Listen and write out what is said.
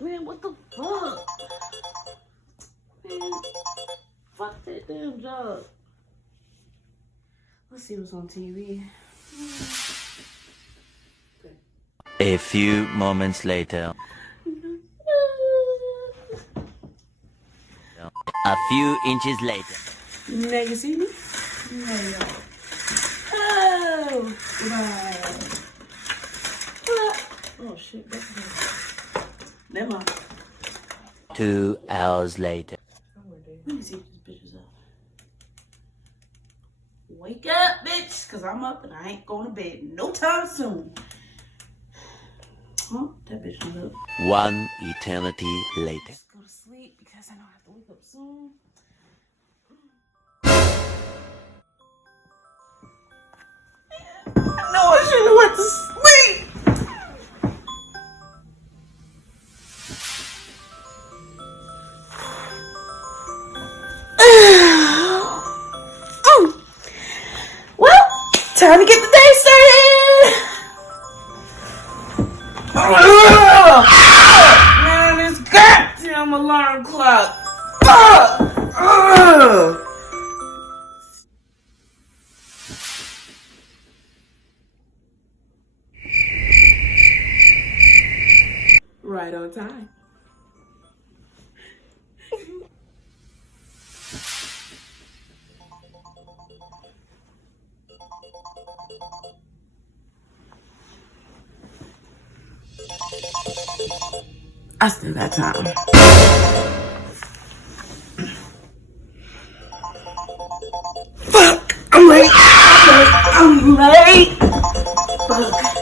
Man, what the fuck? Man, fuck that damn job. Let's see what's on TV. A few moments later. A few inches later. Now you see me? No. Oh, goodbye. Oh shit, that's good. Never mind. 2 hours later. Let me see if this bitch is up. Wake up, bitch, cause I'm up and I ain't going to bed no time soon. Oh, that bitch is up. 1 eternity later. Let's go to sleep because I know I have to wake up soon. No, I should have went to sleep. Well, time to get the day started. Man, this goddamn alarm clock. Right on time. I still got time. Fuck! I'm late. Fuck.